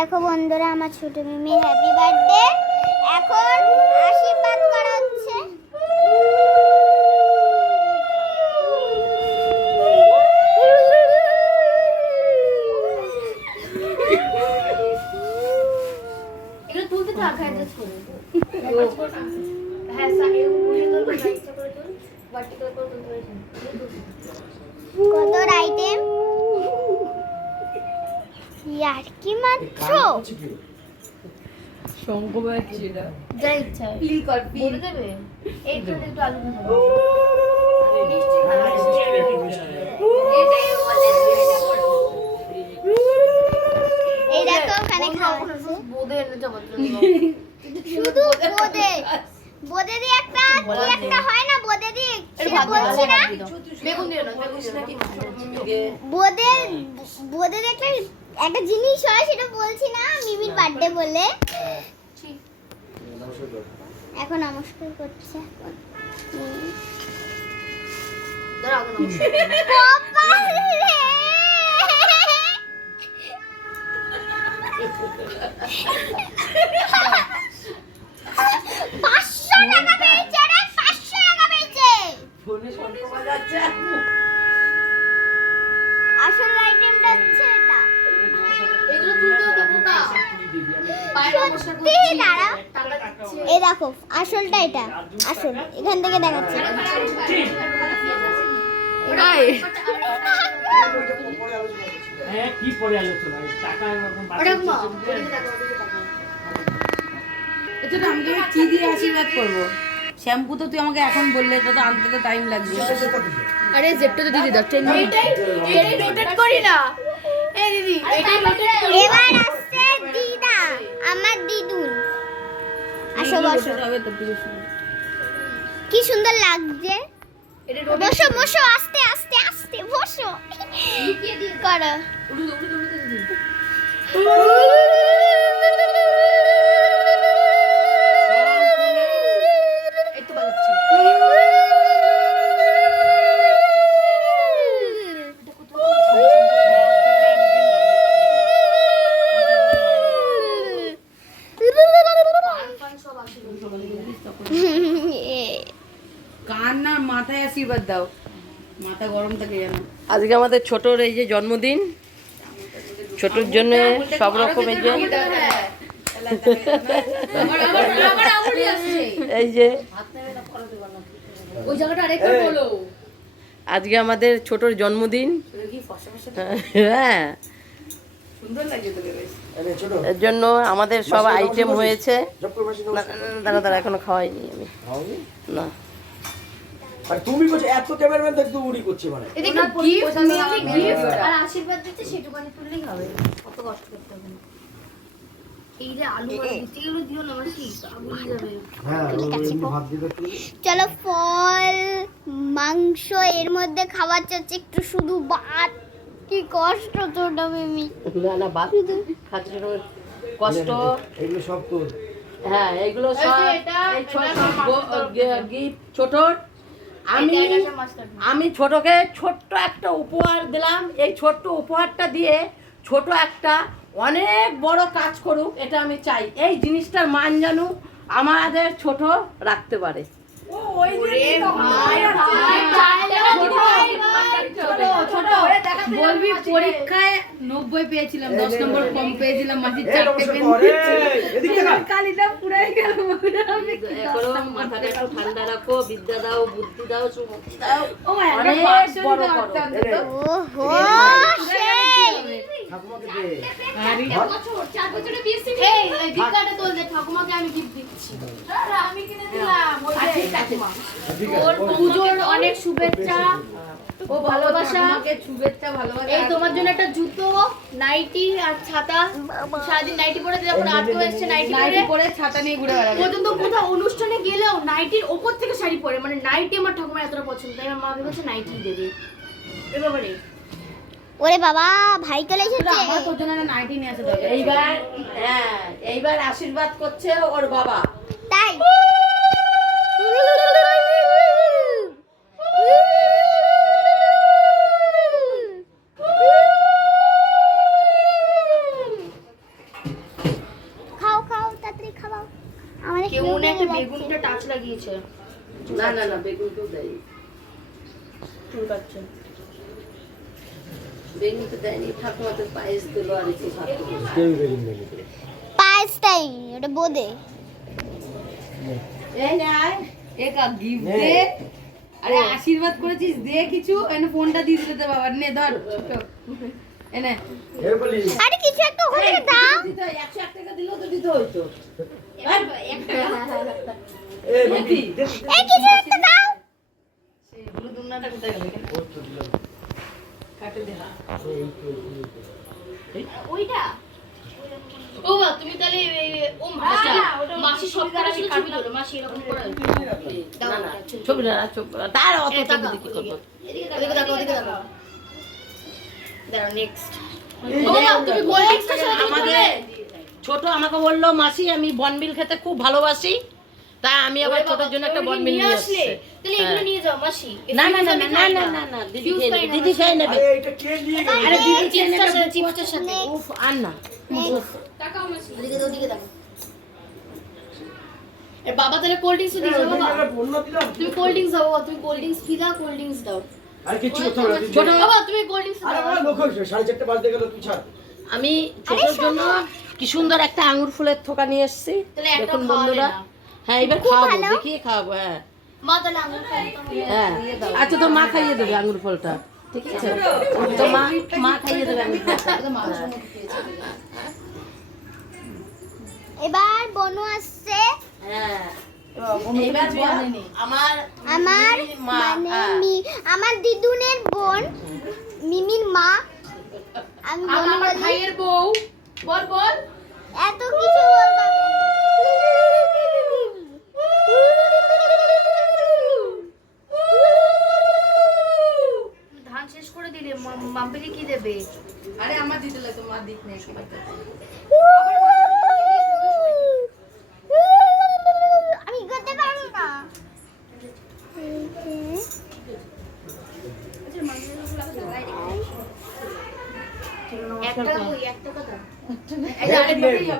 দেখো বন্ধুরা, আমার ছোট মিমি হ্যাপি বার্থডে। এখন আশীর্বাদ করা হচ্ছে। এটা তুলতে থাক, হ্যাঁ জাস্ট করে হ্যাঁ সাইড ঘুরে তোল, রাইটটা করে তোল, ভার্টিক্যাল করে তুলতে পারিস। কত আইটেম ইয়ার কি মাত্র শঙ্খ বাজছে এটা। যা ইচ্ছা ফিল কর, ফিল বলে দেবে। এই তো একটু আলু ভাজা এই দেখো ওখানে খাওয়াচ্ছে। বোঁদে এনে জবাব শুধু বোদে দিয়ে একটা কি একটা হয় না, বোদে দিয়ে সেটা বলছি না। বেগুন দিও না, বোদে দেখলে একটা জিনিস হয়, সেটা বলছি না, মিমির বার্থডে বলে। এখন নমস্কার করছে। দাঁড়া আগে নমস্কার বাবা রে! পাঁচশো টাকা পেয়েছে রে, 500 টাকা পেয়েছে। ফোনে শঙ্খ বাজাচ্ছে। আসল আইটেমটা হচ্ছে এটা। এগুলো তুলতে হবে বোকা। পায়ে নমস্কার সত্যি করছি। দাঁড়াও। টাকা দিচ্ছি। এই দেখো আসলটা এটা, আসল এখান থেকে দেখাচ্ছে। ওটাই হ্যাঁ কি পরে আলোচনা টাকা এরকম ওটা ঘুমা। এটা তো আমি তোকে কি দিয়ে আশীর্বাদ করবো? শ্যাম্পু তো তুই আমাকে এখন বললে, তো তো আনতে তো টাইম লাগবে। আরে জেপটা তো দিদি দাও, 10 মিনিট। এটাই রোটেট করি না। এই দিদি, এটাই রোটেট করি। এবার আসছে দিদা, আমার দিদুন। আসো বসো, হবে তো কিছু শুনে। কি সুন্দর লাগছে। এটা রোটেট বসো বসো, আস্তে আস্তে আস্তে বসো। লুকিয়ে দিই। করো। উড়ু উড়ু উড়ু দিদি। এই তো বাজাচ্ছি। পান সব আসে। কান না মাথায় আশীর্বাদ দাও, মাথা গরম থাকে যেন। আজকে আমাদের ছোটর এই যে জন্মদিন, ছোটর জন্য সব রকমের যে আমার আঙুলি আসছে। এই যে ওই জায়গাটা আরেকবার বলো। আজকে আমাদের ছোটর জন্মদিন। হ্যাঁ, সুন্দর লাগে তোকে বেশ। এর জন্য আমাদের সব আইটেম হয়েছে। না, দাঁড়া দাঁড়া, এখনো খাওয়াইনি আমি। না, আর তুমি বলছো এত ক্যামেরাম্যান থাকতে উড়ি করছে মানে এদিকে গিফট মিউজিক গিফট আর আশীর্বাদ দিতে সেটুকুনি তুললেই হবে। কত কষ্ট করতে হবে না। এই যে আলু আর দিতে গেলে দিও না, আমার ঠিক আগুন যাবে। হ্যাঁ ঠিক আছে গো। ভাত দিয়ে দাও। চলো, ফল মাংস এর মধ্যে খাওয়ার চাচ্ছে, একটু শুধু ভাত। কি কষ্ট ছোট মিমি। না না, বাদ খাচ্ছে কষ্ট। এগুলো সব তোর হ্যাঁ, এগুলো এই যে সব এটা, এই ছোট এটা আমার মাস্টার গিফট ছোটর। আমি ছোটকে ছোট্ট একটা উপহার দিলাম। এই ছোট্ট উপহারটা দিয়ে ছোট একটা অনেক বড় কাজ করুক, এটা আমি চাই। এই জিনিসটার মান জানু আমাদের ছোট রাখতে পারে। বলবি পরীক্ষায় 90 পেয়েছিলাম, 10 নম্বর কম পেয়েছিলাম, মাসির 4টে পেন। এদিক থেকে কালিটা পুরাই গেল। এখনো মাথাটা একটু ঠান্ডা রাখো, বিদ্যা দাও, বুদ্ধি দাও, সুমতি দাও। অনেক বড় করো। ওহো, সেই ঠাকুমাকে দে এই ভিক্ষাটা তোল যে ঠাকুমাকে আমি গিফট দিচ্ছি। আমি কিনে দিলাম। ওই যে ঠাকুমা। ঠিক ওর আছে পুজোর অনেক শুভেচ্ছা ও ভালোবাসা। শুভেচ্ছা, ভালোবাসা। এই তোমার জন্য একটা জুতো, নাইটি আর ছাতা। সারাদিন নাইটি পরে যখন আটকে এসছে নাইটি নাইটি পরে পরে ছাতা নিয়ে ঘুরে বেড়াবে। পর্যন্ত কোথাও অনুষ্ঠানে গেলেও নাইটির ওপর থেকে শাড়ি পরে, মানে নাইটি আমার ঠাকুমার এতটা পছন্দ, তাই আমার মা ভেবেছে নাইটি দেবে। এবারে ওরে বাবা, ভাই চলে এসেছে। আমার তোর জন্য একটা নাইটি নিয়ে আসা দরকার। এইবার হ্যাঁ, এইবার আশীর্বাদ করছে ওর বাবা। তাই লাগিয়েছে না না না, বেগুন কেউ দেয়নি, চুল কাটছে বেগুন তো দেয়নি, ঠাকুমা তো পায়েস দিল আর একটু ভাত দিল। কেউ বেরিয়ে নেই পায়েসটাই ওটা বোদে। এই নে আয়। একা গিফট নে। দে আরে আশীর্বাদ করেছিস দে কিছু এনে ফোনটা দিয়ে দিতে বাবা নে ধর ছোট এনে এর বলি আরে কিছু একটা হলে দাও। দিতে হয়, 101 টাকা দিলেও তো দিতে হইতো। এ বেবি এই কিছু একটা দাও। সেই ব্লু দুমনাটা কোথায় গেল এখানে কাটে দে ওইটা ও মা তুমি তাহলে ও মাসি সব কাটা ছবি তোলো মাসি এরকম করে না না, ছবি না, ছবি না, তার অত ছবি দিয়ে কি করবো? ওদিকে দেখো দাঁড়াও নেক্সট তুমি আমাদের ছোট আমাকে বললো মাসি আমি বনবিল খেতে খুব ভালোবাসি, তাই আমি আবার ছোটোর জন্য একটা বনবিল নিয়ে আসছি। তাহলে এগুলো নিয়ে যাও মাসি না না না না না না না না, দিদি খেয়ে নেবে, দিদি খেয়ে নেবে। আরে এটা কে নিয়ে গেল আরে দিদি খেয়ে চিপসটার নেবে, সাথে চিপসটার সাথে উফ আর না। টাকাও মাসি ওদিকে দেখো এর বাবা তাহলে কোল্ড ড্রিঙ্কস দিয়ে দাও বাবা বন্য দিলাম তুমি কোল্ড ড্রিঙ্কস দাও বাবা তুমি কোল্ড ড্রিঙ্কস ফিদা কোল্ড ড্রিঙ্কস দাও আর কিছু কথা বলা ছোট বাবা তুমি কোল্ড ড্রিঙ্কস আরে দাও বাবা লোক 4:30 বাজতে গেল তুই ছাড় আমি ছোটোর জন্য কি সুন্দর একটা আঙ্গুর ফুলের থোকা নিয়ে এসেছি, তাহলে একটা দেখুন খাওয়ালে বন্ধুরা। না। হ্যাঁ এবার খাওয়াবো, দেখিয়ে খাওয়াবো। হ্যাঁ মা তাহলে আঙুর খাইয়ে হ্যাঁ, আচ্ছা তো মা খাইয়ে দেবে আঙ্গুর ফলটা, ঠিক আছে? তো মা খাইয়ে দেবে আঙ্গুর ফলটা। এবার বনু আসছে। হ্যাঁ এইবার বল, আমার আমার মা, মানে হ্যাঁ। আমার দিদুনের বোন মিমির মা। আমি বনু আমার বলি। ভাইয়ের বউ বল বল এত কিছু বলতে হবে না। ধান শেষ করে দিলে মাম্পিকে কি দেবে আরে আমার দিতে লাগে মা দিক নেই আমি করতে পারবো না। একটা কই একটা কথা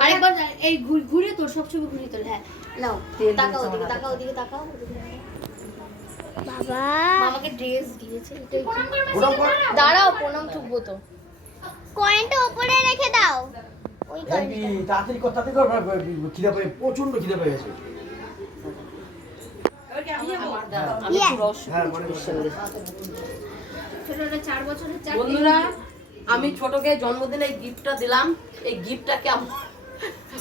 আরেকবার এই ঘুরে তোর সব ছবি ঘুরিয়ে তোল হ্যাঁ নাও তাকাও ওদিকে তাকাও ওদিকে তাকাও বাবা আমাকে ড্রেস দিয়েছে প্রণাম কর দাঁড়াও প্রণাম ঠুকবো তো কয়েনটা উপরে রেখে দাও। ওই বেবি কয়েনটা তাড়াতাড়ি কর খিদা পেয়ে প্রচন্ড খিদা পেয়ে গেছে আমি একটু রস হ্যাঁ মানে ছোটটা 4 বছরের বন্ধুরা, আমি ছোটকে জন্মদিনে এই গিফটটা দিলাম, এই গিফটটা কেমন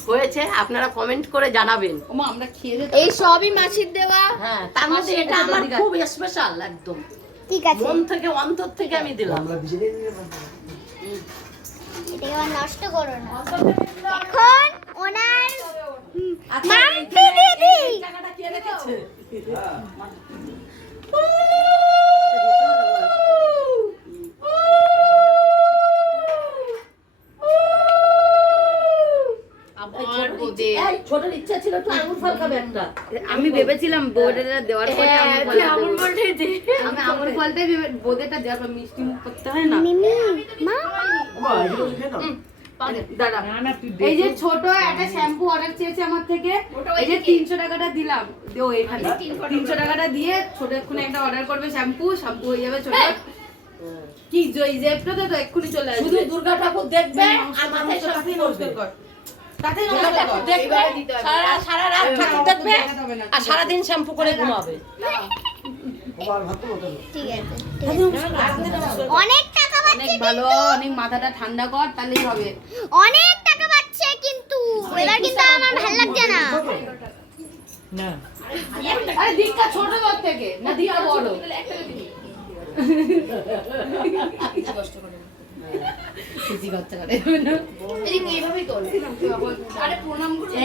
হয়েছে আপনারা কমেন্ট করে জানাবেন। ওমা আমরা খেয়ে এই সবই মাছির দেওয়া হ্যাঁ, তার মধ্যে এটা আমার খুব স্পেশাল, একদম ঠিক আছে। মন থেকে অন্তর থেকে আমি দিলাম। আমরা বিজে এটাকে আবার নষ্ট করো না। এখন ওনার আচ্ছা, মাম্পি দিদি এই টাকাটা কে রেখেছে? এই ছোটর ইচ্ছা ছিল একটু আঙুর ফল খাবে একটা। আমি ভেবেছিলাম বোর্ডেটা দেওয়ার পরে আঙুর ফলটাই দে। আমি আঙুর ফলটাই ভেবে বোর্ডেটা দেওয়ার পর মিষ্টি মুখ করতে হয় না মিমি মা মা এগুলো খেয়ে নাও দাঁড়া না না তুই এই যে ছোট একটা শ্যাম্পু অর্ডার চেয়েছে আমার থেকে এই যে 300 টাকাটা দিলাম ও এখানে 300 টাকাটা দিয়ে ছোট এক্ষুনি একটা অর্ডার করবে শ্যাম্পু হয়ে যাবে ছোট কি জয় জেপটা তো এক্ষুনি চলে আসবে শুধু দুর্গা ঠাকুর দেখবে আর মাথায় শান্তি করবে। তাতে দুর্গা ঠাকুর দেখবে, সারা রাত ঠাকুর দেখবে আর সারাদিন শ্যাম্পু করে ঘুমাবে। আমার ভাত তো মতো ঠিক আছে অনেক টাকা অনেক পাচ্ছে ভালো অনেক মাথাটা ঠান্ডা কর তাহলেই হবে অনেক টাকা পাচ্ছে কিন্তু এবার কিন্তু আমার ভালো লাগছে না। না আরে দীক্ষা ছোট দর থেকে না দীক্ষা বড়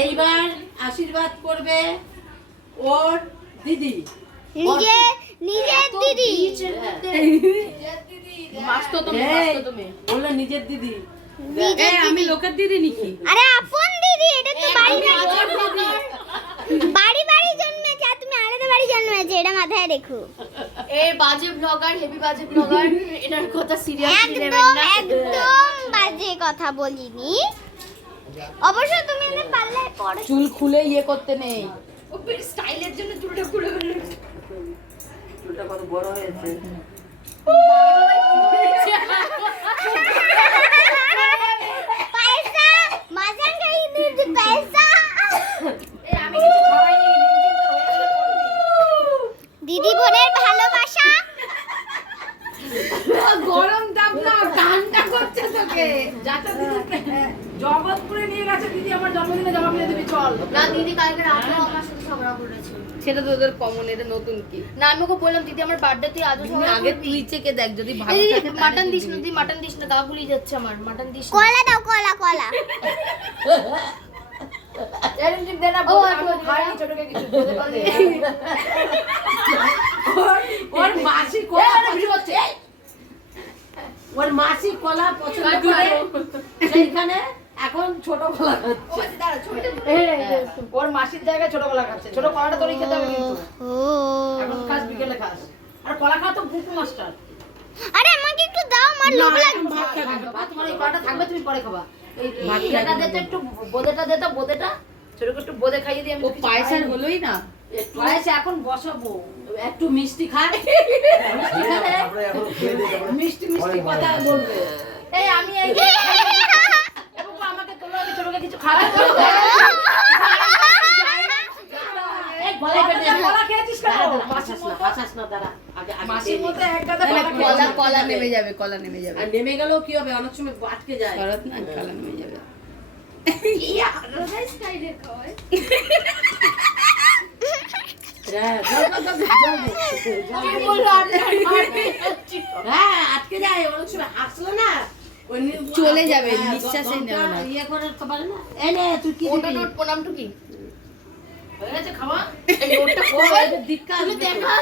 এইবার আশীর্বাদ করবে ওর দিদি, নিজের দিদি বললো নিজের দিদি। নিজের আমি দিদি লোকের দিদি নাকি আরে আপন দিদি এটা তো বাড়ি বাড়ি জন্মেছে আর তুমি আলাদা বাড়ি জন্মেছে এটা মাথায় রেখো। এই বাজে ব্লগার হেভি বাজে ব্লগার এটার কথা সিরিয়াসলি নেবেন একদম না একদম বাজে কথা বলিনি। অবশ্য তুমি এনে পারলে পরে চুল খুলে ইয়ে করতে নেই ও স্টাইলের জন্য চুলটা খুলে ফেললো। চুলটা কত বড় হয়েছে। पैसा मजा कहीं नहीं दे पैसा এই আমি কিছু খাওয়াইনি, লিপস্টিক তো হয়ে গেলে পড়বি। दीदी বোনের ভালোবাসা গরম তাপ না ঠান্ডা করছে তোকে। যাতে দিদি জগৎপুরে নিয়ে গেছে, দিদি আমার জন্মদিনে জামা কিনে দিবি চল। না দিদি কালকে রাতেও আমার সাথে ঝগড়া করেছিল। সেটা তো তোদের কমন, এটা নতুন কি? না আমি ওকে বললাম দিদি আমার বার্থডে তুই আজও তুমি ঝগড়া আগে করবি। তুই চেকে দেখ যদি ভালো এই থাকে মাটন দিস না, দিদি মাটন দিস না, গা গুলিয়ে যাচ্ছে আমার, মাটন দিস না। কলা দাও কলা কলা এরকম দে না, ও, আমি আচ্ছা, খাইনি ছোটকে কিছু বলে বলে। ওর মাসি কলা পছন্দ হচ্ছে। ওর মাসি কলা পছন্দ করে সেইখানে এখন ছোট কলা খাচ্ছে। ওর মাসির জায়গায় ছোট কলা খাচ্ছে। ছোট কলাটা তোরই খেতে হবে কিন্তু। এখন খাস, বিকেলে খাস। আর কলা খাওয়া তো বুকু মাস্টার। আরে আমাকে একটু দাও আমার লোভ লাগছে ভাত তোমার এই কলাটা থাকবে, তুমি পরে খাবা। এই ভাতটা দিতে একটু বোদেটা দে তো, বোদেটা ছোটকে একটু বোদে খাইয়ে দিই। আমি ও পায়সার হলোই না। পায়েসে এখন বসাবো, একটু মিষ্টি খা। মিষ্টি খাবে, তারপরে এখন খেয়ে দিয়ে তারপরে মিষ্টি মিষ্টি কথা বলবে। এই আমি এই এবং আমাকে তোলো, আমি ছোটকে কিছু খাওয়াই দেবো। এই গলায় পেটে কলা খেয়েছিস কেন? বাঁচাস না দাঁড়া। আগে মাসির মধ্যে একটা কলা কলা নেমে যাবে, কলা নেমে যাবে। আর নেমে গেলেও কি হবে, অনেক সময় আটকে যায়। শরৎ না কলা নেমে যাবে। আলাদাই স্টাইলের খাওয়ায়। হ্যাঁ, হ্যাঁ, আটকে যায় অনেক সময়। হাসলো না ওই চলে যাবে, হ্যাঁ, নিঃশ্বাসে দমটা নেবে না। ইয়ে করে তো পারে না। এই নে তুই কি ওটা দিবি? নোট প্রণামটু কি? হয়ে গেছে খাওয়া? এই নোটটা ও, খোল। এটা দিক্কা তুই আসবে তো। দেখা।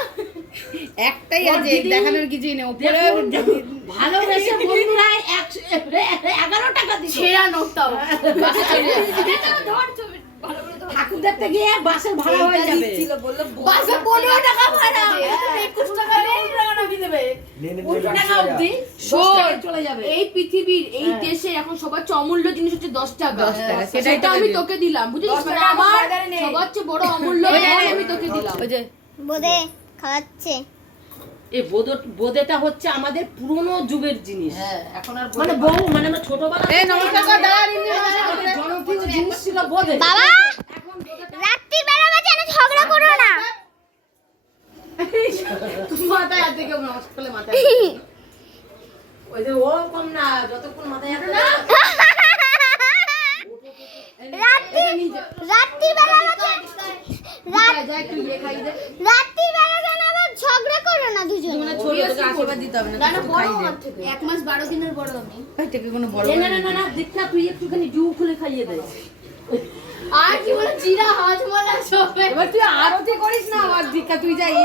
একটাই ওর আছে, দিদি- দেখানোর কিছুই নেই। উপরে দেখুন, ভালোবেসে বন্ধুরা 11 টাকা দিচ্ছে। ছেঁড়া নোটটাও। বাসে চলে যাবে। ধর ছবি ভালো করে ধর। ঠাকুর দেখতে গিয়ে বাসের ভাড়া হয়ে যাবে। বাসে 15 টাকা ভাড়া। 21 টাকা নেই। 15 টাকা নামিয়ে দেবে। নিয়ে নিয়ে 15 টাকা অবধি শোন, চলে যাবে। এই পৃথিবীর এই দেশে এখন সবার চেয়ে অমূল্য জিনিস হচ্ছে 10 টাকা। 10 টাকা, সেটাই সেটা তোকে আমি দিই। তোকে দিলাম, বুঝেছিস? 10 মানে টাকা আমার বাজারে নেই। সবার চেয়ে বড় অমূল্য ওই যে- ধন আমি তোকে দিলাম। ওই যে বোধে খাওয়াচ্ছে এই বোদেটা হচ্ছে আমাদের পুরনো যুগের জিনিস। হ্যাঁ, এখন আর মানে বহু মানে আমরা ছোটবেলা এই নমস্কার কর, দাঁড়া, রিঞ্জি, আমাদের জনপ্রিয় জিনিস ছিল বোদে। বাবা রাত্রি বেলা যেন ঝগড়া করো না মাথায় হাত দিয়ে কেউ নমস্কার করলে মাথায় ওই যে ও কম না, যতক্ষণ মাথায় হাত না রাত্রি বেলা যা একটু ইয়ে খাই দে। রাত্রি বেলা যেন আবার ঝগড়া করো না দুজন মানে ছোট তোকে আশীর্বাদ দিতে হবে না, না, তুই বড় খাই দে। আমার থেকে। 1 মাস 12 দিনের বড় আমি। এটাকে কোনো বড় না না না না দীক্ষা তুই একটুখানি জু খুলে খাইয়ে দে। আর কি বলে জিরা হাজমলা সবে। এবার তুই আরতি করিস না আমার দীক্ষা, তুই যাই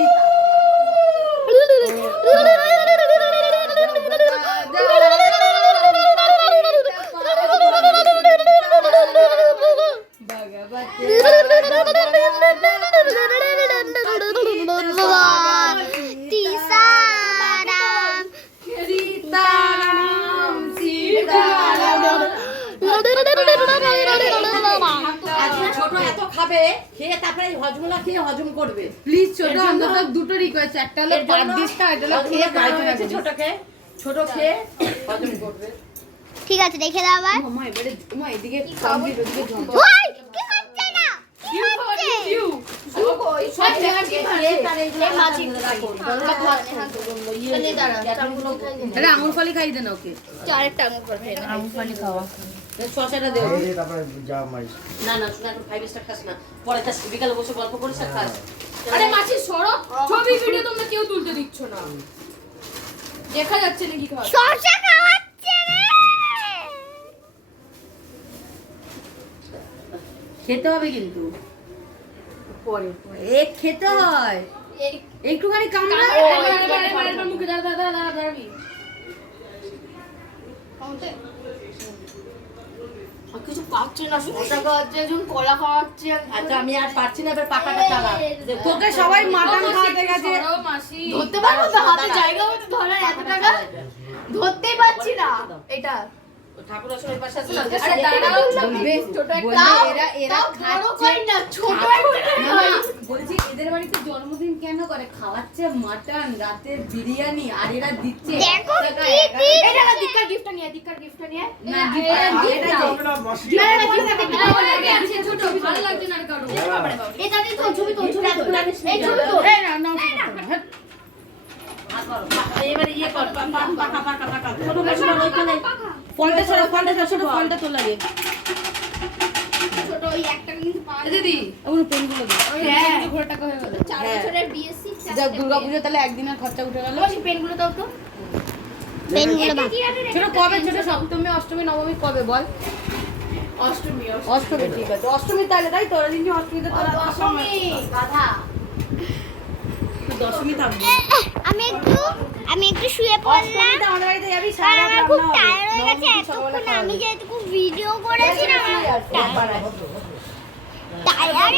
তিসারাম আজকে ছোট এত খাবে, খেয়ে তারপরে এই হজমলা খেয়ে হজম করবে। প্লিজ ছোট, এর জন্য- অন্তত দুটো রিকোয়েস্ট, একটা হলো এর পাত জন্য দিস না, একটা হলো হজমলা খেয়ে খাওয়া গাইতে হয়েছে রাখিস। ছোটকে, ছোট খেয়ে হজম করবে। ঠিক আছে রেখে দাও আবার মা এবারে মা এদিকে কমপ্লিট, ওদিকে ঝমঝম। ওই কি হচ্ছে না কি হচ্ছে সব জায়গা ঠিক আছে। এই তার এই যে এই মাছি রাখো। এখানে দাঁড়া, চারগুলো খাই দে। আরে আঙুর ফলি খাই দে না ওকে। চারেরটা আঙুর পর খেয়ে নে। আঙুর ফলি খাওয়া। এই শসাটা দেও। এই যে তারপরে যা মারিস না না তুই এখন 5 স্টার খাস না, পরে খাস, বিকালে বসে গল্প করিস আর খাস। আরে মাছি সরো, ছবি ভিডিও তোমরা কেউ তুলতে দিচ্ছ না। দেখা যাচ্ছে নাকি খাওয়া? শসা খাওয়াচ্ছে রে খেতে হবে কিন্তু এ খেতে হয়, একটুখানি কামড়া। একবার মুখে দাঁড়া দাঁড়া দাঁড়া দাঁড়াবি। আর কিছু পাচ্ছে না, শসা খাওয়াচ্ছে একজন, কলা খাওয়াচ্ছে আচ্ছা আমি আর পারছি না, এবার পাকাটা চালা। তোকে সবাই মাটন খাওয়াতে গেছে। ধরতে পারবো তো, হাতে জায়গা মতো ধরার, এত টাকা ধরতেই পারছি না। এটা ঠাকুর আসলে ওই পাশে আছে না আরে দাঁড়াও, বলবে ছোট একটা বলবে এরা বড় খাচ্ছে কই না, ছোট একটা না, বলছি এদের বাড়িতে জন্মদিন কেন করে? খাওয়াচ্ছে মাটন, রাতে বিরিয়ানি, আর এরা দিচ্ছে দেখো টাকা কি একা- কি এটা না দিকার গিফটটা নিয়ে না, এটা হবে না, মাসি। ছোট ভালো লাগছে না আর কারো এটা দিয়ে তো ছবি তো ছবি তো এই ছোট তো এই না, নাও শুধু করো, হ্যাঁ। হাত করো। এবারে ইয়ে কর পাকা পাকা পাকা ছোট বড় ওইখানে ফলটা সরো, ফলটা তোলা দিয়ে। ছোট ওই একটা কিন্তু পাওয়া এ দিদি, ওগুলো পেনগুলো দাও। হ্যাঁ। ঘোরা টাকা হয়ে গেল। 4 বছরের বিএসসি যাক, দুর্গাপুজো তাহলে একদিনের খরচা উঠে গেল। পেনগুলো দাও তো পেনগুলো বাদ ছোট কবে, ছোট সপ্তমী, অষ্টমী, নবমী কবে বল? অষ্টমী অষ্টমী, ঠিক আছে। অষ্টমী তাহলে, তাই তো? ওরা দিন অষ্টমীতে তোরা অষ্টমী গাধা দশমী থাকবে। আমি একটু শুয়ে পড়লাম অষ্টমীতে আমাদের বাড়িতে যাবি, কারণ সারা আমার রাত খুব রান্না হবে। টায়ার্ড হয়ে গেছে নবমী সকালবেলা এতক্ষণ খাওয়া আমি হবে। যেটুকু ভিডিও করেছি না আমার টায়ার্ড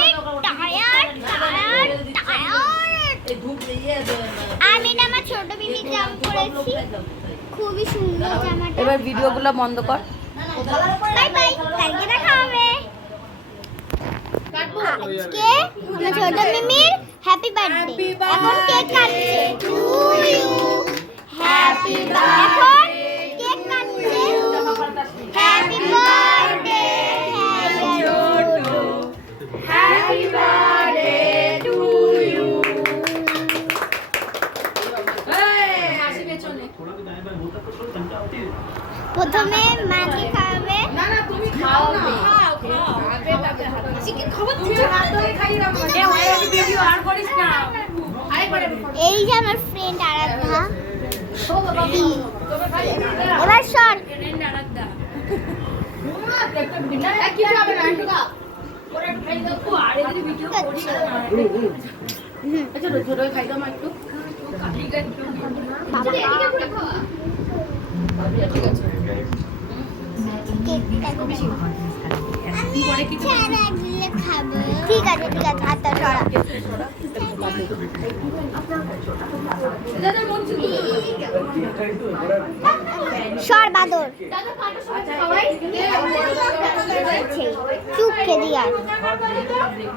এই ধূপ দিয়ে আমি না আমার ছোট মিমি জাম করেছি খুবই সুন্দর জামাটা এবার ভিডিওগুলো বন্ধ কর। বাই বাই কালকে দেখা হবে আজকে আমার ছোট মিমির হ্যাপি বার্থডে এখন কেক কাটছে টু ইউ হ্যাপি বার্থডে এখন কেক কাটছে happy birthday happy birthday to you হাসি পেছনে প্রথমে মাকে খাওয়াবে না না, তুমি খাও না। চিকেন খাবার তুমি হাত ধরে খাইয়ে দাও আমাকে। ভিডিও আর করিস না আরেকবার এই যে আমার ফ্রেন্ড আরাধ্যা এবার সর কিছু হবে না একটু দাও ওরা একটু খাই দাও তো আর এদিকে ভিডিও করি না আচ্ছা, ছোট খাই দাও মা একটু। এদিকে পুরো খাওয়া ঠিক আছে হাতটা সরা দাদা মন ছিল সর বাদর দাদা কাটো সবাই খাওয়াই চুপকে দিয়ার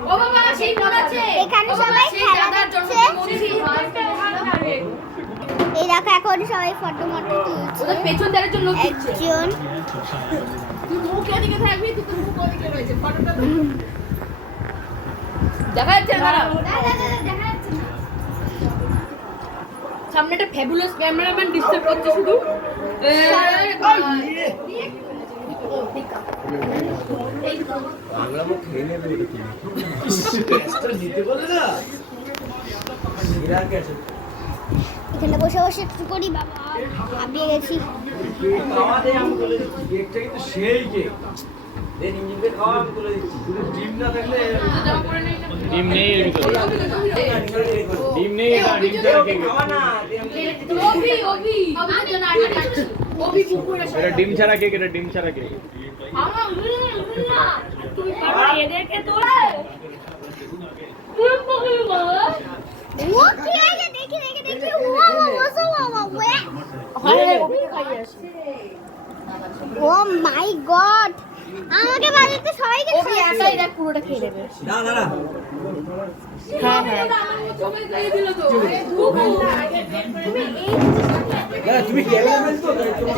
ও বাবা সেই মনে আছে এখানে সবাই খেলা দাদার দেখছে জন্মদিন এই দেখো এখন সবাই ফটো মটো তুলছে ওদের পেছন দেওয়ার জন্য একজন তুই মুখ এদিকে থাকবি তুই তোর মুখ ওদিকে রয়েছে ফটোটা দেখা যাচ্ছে না দেখা যাচ্ছে না সামনে একটা ফ্যাবুলাস ক্যামেরাম্যান ডিস্টার্ব করছে শুধু বাংলা মুখ খেয়ে নেবে ওটা তুমি। গ্যাসটা নিতে বলে না। এরা গ্যাস। এখানে বসে বসে একটু করি বাবা হাঁপিয়ে গেছি কেক খাওয়া দে, আমি বলে দিচ্ছি। কেকটা কিন্তু সেই কেক। দেন ইঞ্জিনকে খাওয়া, আমি বলে দিচ্ছি। শুধু ডিম না থাকলে ডিম নেই এর ভিতরে ডিম নেই, এটা ডিম ছাড়া কেক। খাওয়া না। অভি জন্য আগে অভি পুকুরে এটা ডিম ছাড়া কেক, এটা ডিম ছাড়া কেক। আমার না তুই পারবে এদেরকে তোলে তুই পাগল বাবা ও কি আছে দেখি ও ও মাই গড আমাকে বাড়িতে সবাইকে অভি একাই দেখ পুরোটা খেয়ে নেবে না না না। না, তুমি ক্যামেরাম্যান তো তাই তোমার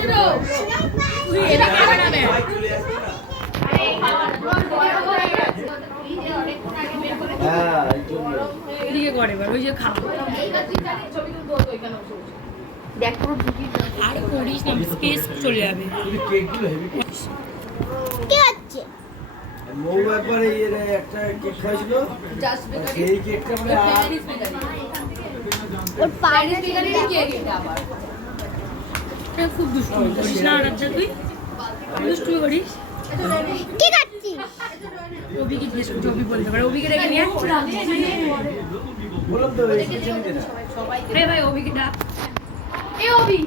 সবাই চলে আসছে না। হ্যাঁ, এই জন্য। এদিকে করে এবার ওই যে খাও আর করিস না, স্পেস চলে যাবে। কিন্তু কেকগুলো হেভি কেক। কি হচ্ছে মৌ একবার এই এর একটা কেক খাইছিল, সেই কেকটা মানে আর ওর পায়ে খুব দুষ্টুমি করিস না আরাধ্যা, তুই দুষ্টুমি করিস। কি খাচ্ছিস অভিকে জিজ্ঞেস করছি, অভি বলতে পারে। অভিকে ডেকে নিয়ে বললাম তো এই চিনি না। ভাই অভিকে ডাক। এ অভি